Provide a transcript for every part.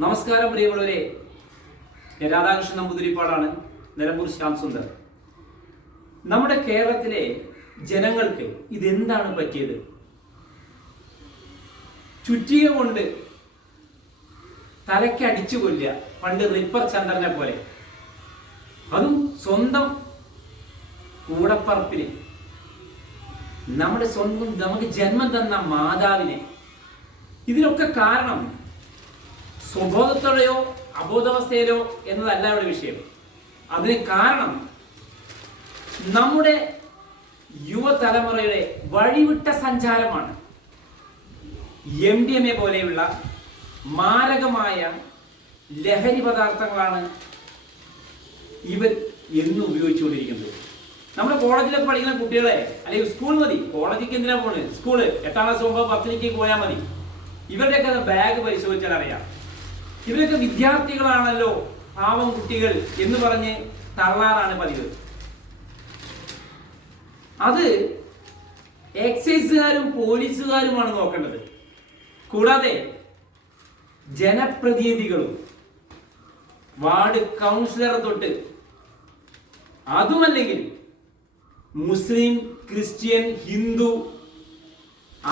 നമസ്കാരം പ്രിയമുള്ളവരെ. രാധാകൃഷ്ണൻ നമ്പൂതിരിപ്പാടാണ് നിലമ്പൂർ ശ്യാം സുന്ദർ. നമ്മുടെ കേരളത്തിലെ ജനങ്ങൾക്ക് ഇതെന്താണ് പറ്റിയത്? ചുറ്റിക കൊണ്ട് തലയ്ക്ക് കൊല്ല പണ്ട് റിപ്പർ ചന്ദ്രനെ പോലെ. അതും സ്വന്തം കൂടപ്പറപ്പിന്. നമ്മുടെ സ്വന്തം നമുക്ക് ജന്മം തന്ന മാതാവിനെ. ഇതിനൊക്കെ കാരണം സ്വബോധത്തോടെയോ അബോധാവസ്ഥയിലോ എന്നതല്ല ഇവിടെ വിഷയം. അതിന് കാരണം നമ്മുടെ യുവതലമുറയുടെ വഴിവിട്ട സഞ്ചാരമാണ് എം ഡി എം എ പോലെയുള്ള മാരകമായ ലഹരി പദാർത്ഥങ്ങളാണ് ഇവർ എന്നും ഉപയോഗിച്ചുകൊണ്ടിരിക്കുന്നത്. നമ്മുടെ കോളേജിലൊക്കെ പഠിക്കുന്ന കുട്ടികളെ അല്ലെങ്കിൽ സ്കൂൾ മതി. കോളേജിലേക്ക് എന്തിനാ പോണ്? സ്കൂൾ. എട്ടാം ക്ലാസ് പോകുമ്പോൾ പത്തിലേക്ക് പോയാൽ മതി. ഇവരുടെയൊക്കെ ബാഗ് പരിശോധിച്ചാൽ അറിയാം ഇവരൊക്കെ വിദ്യാർത്ഥികളാണല്ലോ പാവം കുട്ടികൾ എന്ന് പറഞ്ഞ് തള്ളാറാണ് പതിവ്. അത് എക്സൈസുകാരും പോലീസുകാരുമാണ് നോക്കേണ്ടത്. കൂടാതെ ജനപ്രതിനിധികളും വാർഡ് കൗൺസിലർ തൊട്ട് അതുമല്ലെങ്കിൽ മുസ്ലിം ക്രിസ്ത്യൻ ഹിന്ദു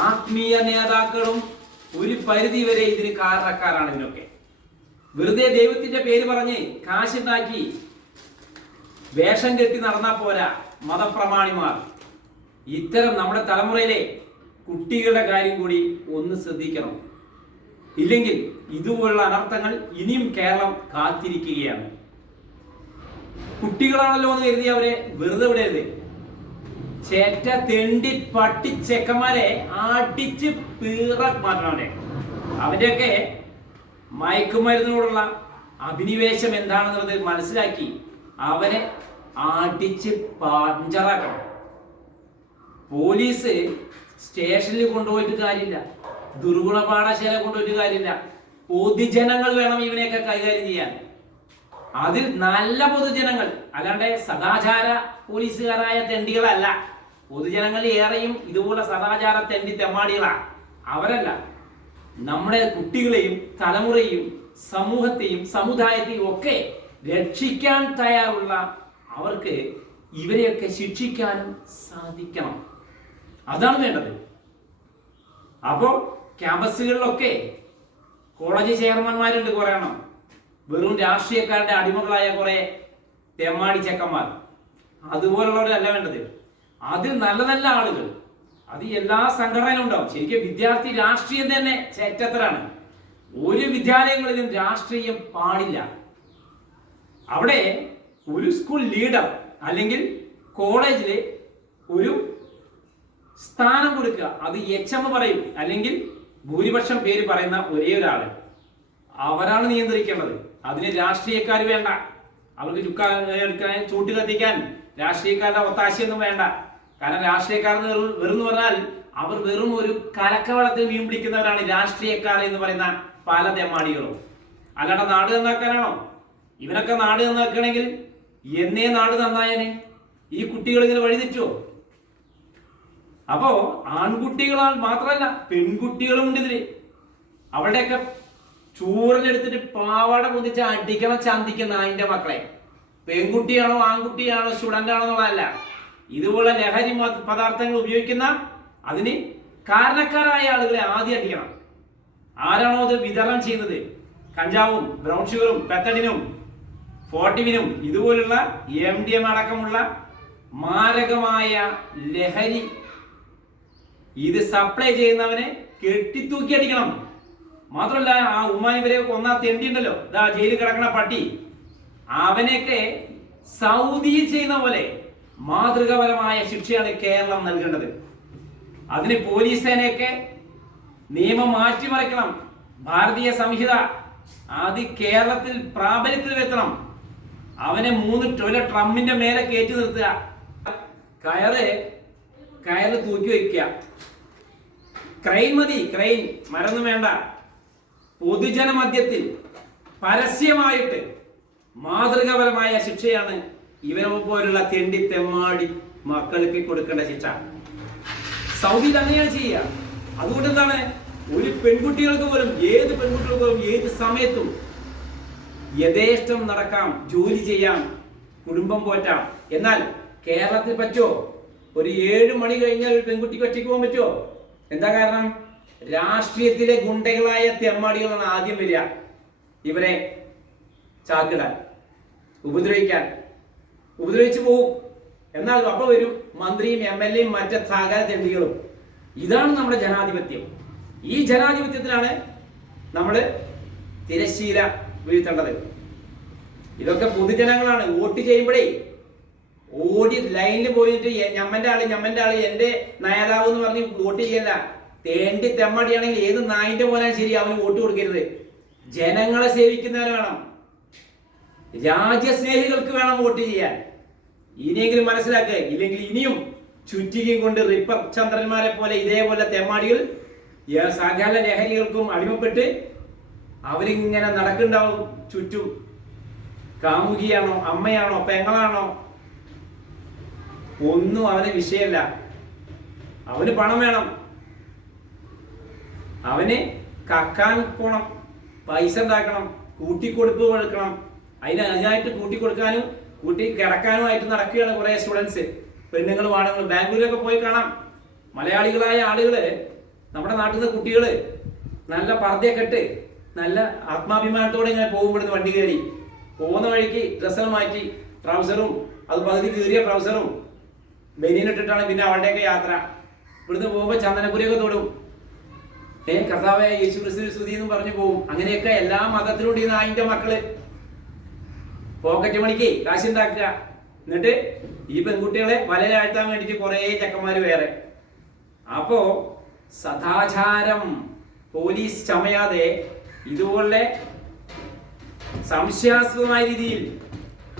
ആത്മീയ നേതാക്കളും ഒരു പരിധി വരെ ഇതിന് കാരണക്കാരാണ് ഇതിനൊക്കെ. വെറുതെ ദൈവത്തിന്റെ പേര് പറഞ്ഞ് കാശുണ്ടാക്കി വേഷം കെട്ടി നടന്നാ പോരാ മതപ്രമാണിമാർ. ഇത്തരം നമ്മുടെ തലമുറയിലെ കുട്ടികളുടെ കാര്യം കൂടി ഒന്ന് ശ്രദ്ധിക്കണം. ഇല്ലെങ്കിൽ ഇതുപോലുള്ള അനർത്ഥങ്ങൾ ഇനിയും കേരളം കാത്തിരിക്കുകയാണ്. കുട്ടികളാണല്ലോ എന്ന് കരുതി അവരെ വെറുതെ വിടരുത്. ചേറ്റ തെണ്ടി പട്ടി ചെക്കന്മാരെ അടിച്ച് പീറ മാറ്റണം അവരെ അവന്റെയൊക്കെ മയക്കുമരുന്നിനോടുള്ള അഭിനിവേശം എന്താണെന്നുള്ളത് മനസ്സിലാക്കി അവനെ അടിച്ച് പഞ്ചറാക്കണം. പോലീസ് സ്റ്റേഷനിൽ കൊണ്ടുപോയിട്ട് കാര്യമില്ല. ദുർഗുണ പാഠശാല കൊണ്ടുപോയിട്ട് കാര്യമില്ല. പൊതുജനങ്ങൾ വേണം ഇവനെയൊക്കെ കൈകാര്യം ചെയ്യാൻ. അതിൽ നല്ല പൊതുജനങ്ങൾ അല്ലാണ്ട് സദാചാര പോലീസുകാരായ തെണ്ടികളല്ല. പൊതുജനങ്ങളിൽ ഏറെയും ഇതുപോലെ സദാചാര തെണ്ടി തെമ്മാടികളാ. അവരല്ല. നമ്മുടെ കുട്ടികളെയും തലമുറയും സമൂഹത്തെയും സമുദായത്തെയും ഒക്കെ രക്ഷിക്കാൻ തയ്യാറുള്ള അവർക്ക് ഇവരെയൊക്കെ ശിക്ഷിക്കാനും സാധിക്കണം. അതാണ് വേണ്ടത്. അപ്പോൾ ക്യാമ്പസുകളിലൊക്കെ കോളേജ് ചെയർമാൻമാരുണ്ട് കുറെ എണ്ണം. വെറും രാഷ്ട്രീയക്കാരുടെ അടിമകളായ കുറെ തെമ്മാടി ചെക്കന്മാർ. അതുപോലുള്ളവരല്ല വേണ്ടത്. അതിൽ നല്ല നല്ല ആളുകൾ അത് എല്ലാ സംഘടനയിലും ഉണ്ടാവും. ശരിക്കും വിദ്യാർത്ഥി രാഷ്ട്രീയം തന്നെ ചേറ്റത്തരാണ്. ഒരു വിദ്യാലയങ്ങളിലും രാഷ്ട്രീയം പാടില്ല. അവിടെ ഒരു സ്കൂൾ ലീഡർ അല്ലെങ്കിൽ കോളേജിലെ ഒരു സ്ഥാനം കൊടുക്കുക. അത് എച്ച് എം പറയും. അല്ലെങ്കിൽ ഭൂരിപക്ഷം പേര് പറയുന്ന ഒരേ ഒരാൾ. അവരാണ് നിയന്ത്രിക്കേണ്ടത്. അതിന് രാഷ്ട്രീയക്കാർ വേണ്ട. അവർക്ക് ചുക്കാൻ എടുക്കാൻ രാഷ്ട്രീയക്കാരുടെ ഒത്താശയൊന്നും വേണ്ട. കാരണം രാഷ്ട്രീയക്കാരെന്ന് വെറും പറഞ്ഞാൽ അവർ വെറും ഒരു കലക്കവളത്തിൽ മീൻ പിടിക്കുന്നവരാണ് രാഷ്ട്രീയക്കാർ എന്ന് പറയുന്ന പല തെമാടികളും അല്ലാണ്ട് നാട് നന്നാക്കാനാണോ? ഇവനൊക്കെ നാട് നന്നാക്കുകയാണെങ്കിൽ എന്നേ നാട് നന്നായനെ. ഈ കുട്ടികൾ ഇങ്ങനെ വഴിതെറ്റോ അപ്പോ ആൺകുട്ടികളാൽ മാത്രമല്ല പെൺകുട്ടികളും ഉണ്ട് ഇതിൽ. അവളുടെയൊക്കെ ചൂറിനെടുത്തിട്ട് പാവാട കുതിച്ച് അടിക്കണം ചന്തിക്കുന്ന അതിന്റെ മക്കളെ. പെൺകുട്ടിയാണോ ആൺകുട്ടിയാണോ സ്റ്റുഡന്റ് ആണോ എന്നുള്ളതല്ല. ഇതുപോലെ ലഹരി പദാർത്ഥങ്ങൾ ഉപയോഗിക്കുന്ന അതിന് കാരണക്കാരായ ആളുകളെ ആദ്യം അടിക്കണം. ആരാണോ അത് വിതരണം ചെയ്യുന്നത്? കഞ്ചാവും ബ്രൗൺ ഷുഗറും പെത്തഡിനും ഫോർട്ടിവിനും ഇതുപോലുള്ള എം ഡി എം അടക്കമുള്ള മാരകമായ ലഹരി ഇത് സപ്ലൈ ചെയ്യുന്നവനെ കെട്ടിത്തൂക്കി അടിക്കണം. മാത്രമല്ല ആ ഉമ്മാനിവരെ കൊന്നാ തെണ്ടി ഉണ്ടല്ലോ ഇതാ ജയിലിൽ കിടക്കണ പട്ടി. അവനെയൊക്കെ സൗദിയിൽ ചെയ്യുന്ന പോലെ മാതൃകാപരമായ ശിക്ഷയാണ് കേരളം നൽകേണ്ടത്. അതിന് പോലീസ് സേനയൊക്കെ നിയമം മാറ്റിമറിക്കണം. ഭാരതീയ സംഹിത അത് കേരളത്തിൽ പ്രാബല്യത്തിൽ വെക്കണം അവനെ മൂന്ന് ടൊല ട്രമ്മിന്റെ മേലെ കയറ്റി നിർത്തുക. കയറ് കയറ് തൂക്കി വയ്ക്കുക. ക്രൈൻ മതി ക്രൈൻ. മരന്നു വേണ്ട. പൊതുജന മധ്യത്തിൽ പരസ്യമായിട്ട് മാതൃകാപരമായ ശിക്ഷയാണ് ഇവനെ പോലുള്ള തെണ്ടി തെമ്മാടി മക്കൾക്ക് കൊടുക്കേണ്ട ശിക്ഷ. സൗദി അങ്ങനെയാണ് ചെയ്യുക. അതുകൊണ്ട് എന്താണ്? ഒരു പെൺകുട്ടികൾക്ക് പോലും ഏത് പെൺകുട്ടികൾക്ക് പോലും ഏത് സമയത്തും യഥേഷ്ടം നടക്കാം ജോലി ചെയ്യാം കുടുംബം പോറ്റാം. എന്നാൽ കേരളത്തിൽ പറ്റോ ഒരു ഏഴ് മണി കഴിഞ്ഞാൽ ഒരു പെൺകുട്ടിക്ക് ഒറ്റയ്ക്ക് പോകാൻ പറ്റുമോ? എന്താ കാരണം? രാഷ്ട്രീയത്തിലെ ഗുണ്ടകളായ തെമ്മാടികളാണ് ആദ്യം വരിക. ഇവരെ ചാക്കിടാൻ ഉപദ്രവിക്കാൻ. ഉപദ്രവിച്ചു പോകും എന്നാൽ അപ്പൊ വരും മന്ത്രിയും എം എൽ എയും മറ്റ് സഹകാര ജന്തികളും. ഇതാണ് നമ്മുടെ ജനാധിപത്യം. ഈ ജനാധിപത്യത്തിലാണ് നമ്മൾ തിരശീല വീഴ്ത്തേണ്ടത്. ഇതൊക്കെ പൊതുജനങ്ങളാണ്. വോട്ട് ചെയ്യുമ്പോഴേ ഓടി ലൈനിൽ പോയിട്ട് ഞമ്മന്റെ ആൾ ഞമ്മന്റെ ആൾ എന്റെ നേതാവ് എന്ന് പറഞ്ഞ് വോട്ട് ചെയ്യല്ല. തേണ്ടി തെമ്മടിയാണെങ്കിൽ ഏത് നായിന്റെ പോലാണ് ശരി അവന് വോട്ട് കൊടുക്കരുത്. ജനങ്ങളെ സേവിക്കുന്നവരെ വേണം. രാജ്യസ്നേഹികൾക്ക് വേണം വോട്ട് ചെയ്യാൻ. ഇനിയെങ്കിലും മനസ്സിലാക്കുക ഇല്ലെങ്കിൽ ഇനിയും ചുറ്റികയും കൊണ്ട് റിപ്പർ ചന്ദ്രന്മാരെ പോലെ ഇതേപോലെ തെമ്മാടികൾ സകല ലഹരികൾക്കും അടിമപ്പെട്ട് അവരിങ്ങനെ നടക്കുന്നുണ്ടാവും ചുറ്റും. കാമുകിയാണോ അമ്മയാണോ പെങ്ങളാണോ? ഒന്നും അവന് വിഷയമല്ല. അവന് പണം വേണം. അവന് കക്കാൻ പോണം പൈസ ഉണ്ടാക്കണം കൂട്ടിക്കൊടുപ്പ് കൊടുക്കണം. അതിന് അതിനായിട്ട് കൂട്ടിക്കൊടുക്കാനും കൂട്ടി കിടക്കാനുമായിട്ട് നടക്കുകയാണ് കുറെ സ്റ്റുഡൻസ് പെണ്ണുങ്ങളും ആണുങ്ങളും ബാംഗ്ലൂരിലൊക്കെ പോയി കാണാം. മലയാളികളായ ആളുകൾ നമ്മുടെ നാട്ടിൽ നിന്ന് കുട്ടികൾ നല്ല പർദ്ദയൊക്കെ ഇട്ട് നല്ല ആത്മാഭിമാനത്തോടെ ഇങ്ങനെ പോകും വണ്ടി കയറി. പോകുന്ന വഴിക്ക് ഡ്രസ്സെല്ലാം മാറ്റി ട്രൗസറും അത് പകുതി കീറിയ ട്രൗസറും ബനിയനിട്ടിട്ടാണ് പിന്നെ അവളുടെയൊക്കെ യാത്ര. ഇവിടുന്ന് പോകുമ്പോൾ ചന്ദനക്കുരിയൊക്കെ തൊടും. ഏ കർത്താവെ യേശു ക്രിസ്തു സ്തുതി എന്ന് പറഞ്ഞു പോകും. അങ്ങനെയൊക്കെ എല്ലാ മതത്തിലൂടെ ഈ നായിന്റെ മക്കൾ. പോക്കറ്റ് മണിക്ക് കാശുണ്ടാക്കുക എന്നിട്ട് ഈ പെൺകുട്ടികളെ വലയാഴ്ത്താൻ വേണ്ടിയിട്ട് കുറേ ചെക്കന്മാര് വേറെ. അപ്പോ സദാചാരം പോലീസ് ചമയാതെ ഇതുപോലെ സംശയാസ്പദമായ രീതിയിൽ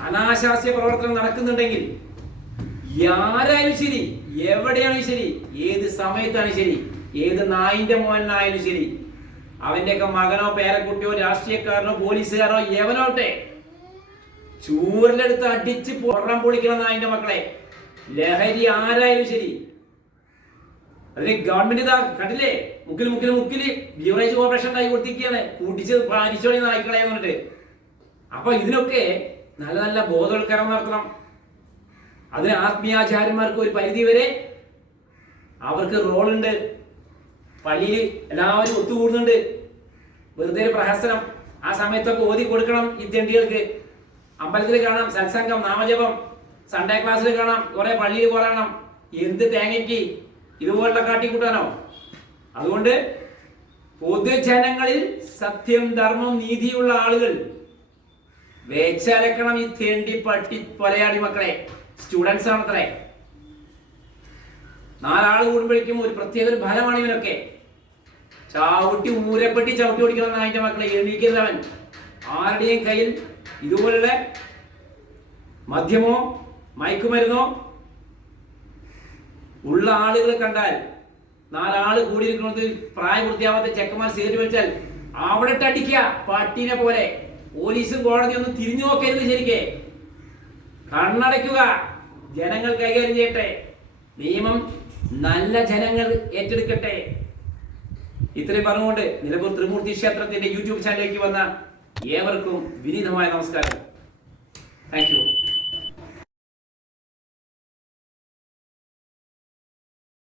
അനാശാസ്യ പ്രവർത്തനം നടക്കുന്നുണ്ടെങ്കിൽ ആരായാലും ശരി എവിടെയാണെങ്കിലും ശരി ഏത് സമയത്താണ് ശരി ഏത് നായിന്റെ മോനായാലും ശരി അവന്റെയൊക്കെ മകനോ പേരക്കുട്ടിയോ രാഷ്ട്രീയക്കാരനോ പോലീസുകാരനോ എവനോട്ടെ ചൂരിലെടുത്ത് അടിച്ച് പുറം പൊളിക്കണം നായിന്റെ മക്കളെ. ലഹരി ആരായാലും ശരി. അതിന് ഗവൺമെന്റ് ഇതാ കണ്ടില്ലേ? മുക്കിൽ മുക്കിൽ മുക്കിൽ ബിയറേജ് കോർപ്പറേഷൻ ഉണ്ടായി കൊടുത്തിരിക്കുകയാണ്. കൂട്ടിച്ച് പാലിച്ചോളി നായ്ക്കളെ പറഞ്ഞിട്ട്. അപ്പൊ ഇതിനൊക്കെ നല്ല നല്ല ബോധവൽക്കരണം നടത്തണം. അതിന് ആത്മീയാചാര്യന്മാർക്ക് ഒരു പരിധി വരെ അവർക്ക് റോൾ ഉണ്ട് പള്ളിയിൽ എല്ലാവരും ഒത്തുകൂടുന്നുണ്ട്. വെറുതെ പ്രഹസനം. ആ സമയത്തൊക്കെ ഓതി കൊടുക്കണം ഈ തെണ്ടികൾക്ക് അമ്പലത്തിൽ കാണാം സത്സംഗം നാമജപം സൺഡേ ക്ലാസ്സിൽ കാണാം കുറെ പള്ളിയിൽ പോരാണം എന്ത് തേങ്ങയ്ക്ക് ഇതുപോലുള്ള കാട്ടിക്കൂട്ടാനോ അതുകൊണ്ട് പൊതുജനങ്ങളിൽ സത്യം ധർമ്മം നീതിയുള്ള ആളുകൾ വേച്ചലക്കണം ഈ തേണ്ടി പട്ടി പൊലയാടി മക്കളെ. സ്റ്റുഡൻസ് ആണത്രേ. നാലാൾ കൂടുമ്പോഴേക്കും ഒരു പ്രത്യേക ഒരു ഫലമാണ് ഇവനൊക്കെ ചവിട്ടി ഊരപ്പെട്ടി ചവിട്ടി ഓടിക്കണം നായിന്റെ മക്കളെ. എണീക്കുന്നവൻ ആരുടെയും കയ്യിൽ ഇതുപോലുള്ള മദ്യമോ മയക്കുമരുന്നോ ഉള്ള ആളുകളെ കണ്ടാൽ നാലാൾ കൂടിയിരിക്കുന്നത് പ്രായപൂർത്തിയാവാത്ത ചെക്കന്മാർ സിഗരറ്റ് വെച്ചാൽ അവിടെ അടിക്കുക പട്ടീനെ പോലെ. പോലീസും കോടതി ഒന്നും തിരിഞ്ഞു നോക്കരുത് ശരിക്കേ. കണ്ണടയ്ക്കുക. ജനങ്ങൾ കൈകാര്യം ചെയ്യട്ടെ. നിയമം നല്ല ജനങ്ങൾ ഏറ്റെടുക്കട്ടെ. ഇത്രയും പറഞ്ഞുകൊണ്ട് നിലമ്പൂർ ത്രിമൂർത്തി ക്ഷേത്രത്തിന്റെ യൂട്യൂബ് ചാനലിലേക്ക് വന്ന ഏവർക്കും വിനീതമായ നമസ്കാരം. Thank you